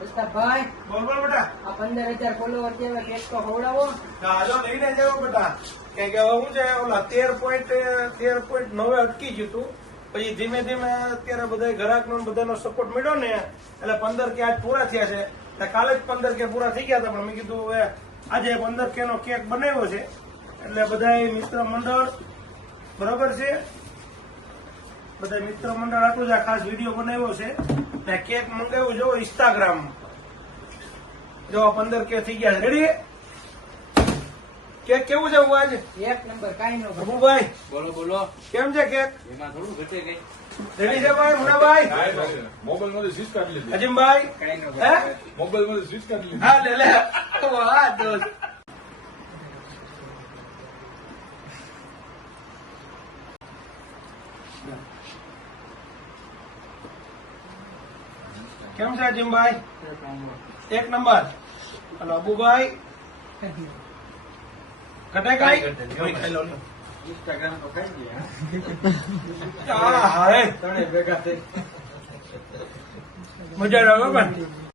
ભાઈ બોલ બોલ બેટા. આ 15,000 ફોલોવર છે હવે કેક તો ખવડાવો. હાલો લઈને જાઓ બેટા. કે હવે શું છે ઓલા 13.9 અટકી ગયું હતું. પછી ધીમે ધીમે અત્યારે બધા ગ્રાહકનો બધાનો સપોર્ટ મળ્યો ને એટલે 15 કે આજ પૂરા થયા છે. એટલે કાલે જ 15 કે પૂરા થઈ ગયા હતા પણ મેં કીધું હવે આજે 15 કે નો કેક બનાવ્યો છે એટલે બધા મિત્ર મંડળ બરોબર છે. બધા મિત્ર મંડળ આટલું જ આ ખાસ વિડીયો બનાવ્યો છે ને કેક મંગાવ્યું જો ઇન્સ્ટાગ્રામમાં. જો 15 કે થઈ ગયા છે. રેડી? કેક કેવું છે આજે? એક નંબર કાઈ નો ઘટે. અબુભાઈ બોલો બોલો. કેમ છે કેક? એમાં થોડું ઘટે કઈ. રેડી છે ભાઈ? મુનાભાઈ, મોબાઈલ માંથી સ્વિચ કાઢી લીધી. અજીમભાઈ, કઈ નો હે? ઘટે. મોબાઈલ માંથી સ્વિચ કાઢી લીધી. હા લે લે. વાહ દોસ્ત. કેમ છે અજીમભાઈ? એક નંબર. હલો અબુભાઈ, ઘટે કાંઈ? ખાઈ લો લ્યો. ઇન્સ્ટાગ્રામ તો કઈ ગયા. હા હા ત્રણે ભેગા થઈ. મજા આવે ભાઈ.